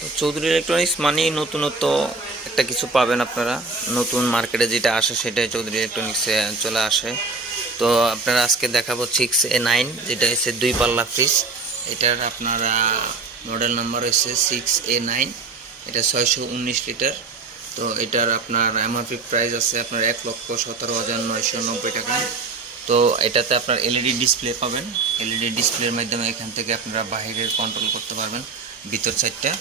তো চৌধুরী ইলেকট্রনিক্স মানেই নতুনত্ব একটা কিছু পাবেন আপনারা। নতুন মার্কেটে যেটা আসে সেটাই চৌধুরী ইলেকট্রনিক্সে চলে আসে। তো আপনারা আজকে দেখাবো 6A9, যেটা হচ্ছে 2 পাল্লা ফ্রিজ। এটার আপনারা মডেল নাম্বার হচ্ছে 6A9। এটা 619 লিটার। তো এটার আপনার এমআরপি প্রাইস আছে আপনার 1,17,990 টাকা। তো এটাতে আপনার এলইডি ডিসপ্লে পাবেন। এলইডি ডিসপ্লের মাধ্যমে এখান থেকে আপনারা বাইরের কন্ট্রোল করতে পারবেন। ভিতর সাইডটা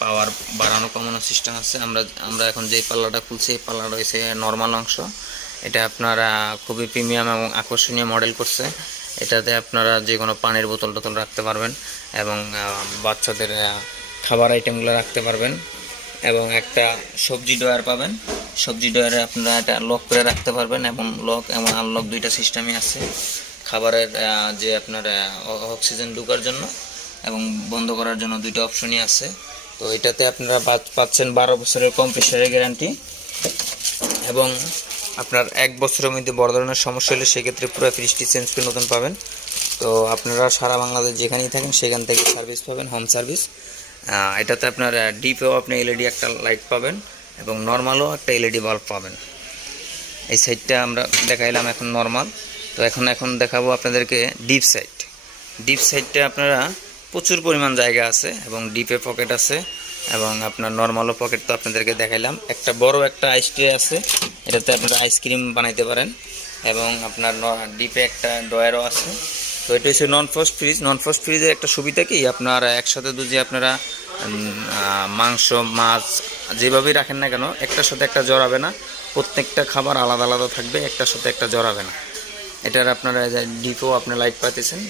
পাওয়ার বাড়ানো কমানোর সিস্টেম আছে। আমরা এখন যে পাল্লাটা খুলছি এই পাল্লাটা হচ্ছে নর্মাল অংশ। এটা আপনারা খুবই প্রিমিয়াম এবং আকর্ষণীয় মডেল করছে। এটাতে আপনারা যে কোনো পানির বোতল টোতল রাখতে পারবেন এবং বাচ্চাদের খাবার আইটেমগুলো রাখতে পারবেন। এবং একটা সবজি ড্রয়ার পাবেন। সবজি ড্রয়ারে আপনারা এটা লক করে রাখতে পারবেন এবং লক এবং আনলক দুইটা সিস্টেমই আছে। খাবারের যে আপনার অক্সিজেন ঢোকার জন্য এবং বন্ধ করার জন্য দুইটা অপশনই আছে। তো এটাতে আপনারা পাচ্ছেন 12 বছরের কম্প্রেসারের গ্যারান্টি এবং আপনার 1 বছরের মধ্যে বড় ধরনের সমস্যা হলে সেক্ষেত্রে পুরো ফ্রিজটি চেঞ্জ করে নতুন পাবেন। তো আপনারা সারা বাংলাদেশ যেখানেই থাকেন সেখান থেকে সার্ভিস পাবেন, হোম সার্ভিস। এটাতে আপনার ডিপেও আপনি এলইডি একটা লাইট পাবেন এবং নর্মালও একটা এলইডি বাল্ব পাবেন। এই সাইডটা আমরা দেখাইলাম এখন নর্মাল। তো এখন দেখাবো আপনাদেরকে ডিপ সাইড। ডিপ সাইডটা আপনারা প্রচুর পরিমাণ জায়গা আছে এবং ডিপে পকেট আছে এবং আপনার নর্মালও পকেট তো আপনাদেরকে দেখাইলাম। একটা বড় একটা আইস ট্রে আছে, এটাতে আপনারা আইসক্রিম বানাইতে পারেন এবং আপনার ডিপে একটা ড্রয়ারও আছে। তো এটা হচ্ছে নন ফ্রস্ট ফ্রিজ। নন ফ্রস্ট ফ্রিজের একটা সুবিধা কি, আপনার একসাথে যদি আপনারা মাংস মাছ যেভাবেই রাখেন না কেন একটার সাথে একটা জড়াবে না। প্রত্যেকটা খাবার আলাদা আলাদা থাকবে, একটার সাথে একটা জড়াবে না। এটার আপনারা ডিপেও আপনি লাইট পাইতেছেন,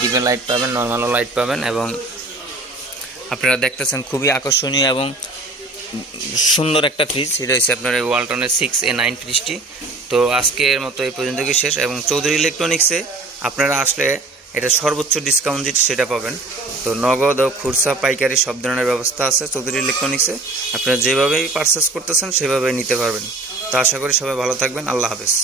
ডিপে লাইট পাবেন, নর্মালও লাইট পাবেন এবং আপনারা দেখতেছেন খুবই আকর্ষণীয় এবং সুন্দর একটা ফ্রিজ। এটা হচ্ছে আপনার ওয়ালটনের 6A9 ফ্রিজটি। তো আজকের মতো এই পর্যন্ত কি শেষ। এবং চৌধুরী ইলেকট্রনিক্সে আপনারা আসলে এটা সর্বোচ্চ ডিসকাউন্ট যেটা সেটা পাবেন। তো নগদ ও খুচরা পাইকারি সব ধরনের ব্যবস্থা আছে চৌধুরী ইলেকট্রনিক্সে। আপনারা যেভাবেই পারচেস করতেছেন সেভাবেই নিতে পারবেন। তো আশা করি সবাই ভালো থাকবেন। আল্লাহ হাফেজ।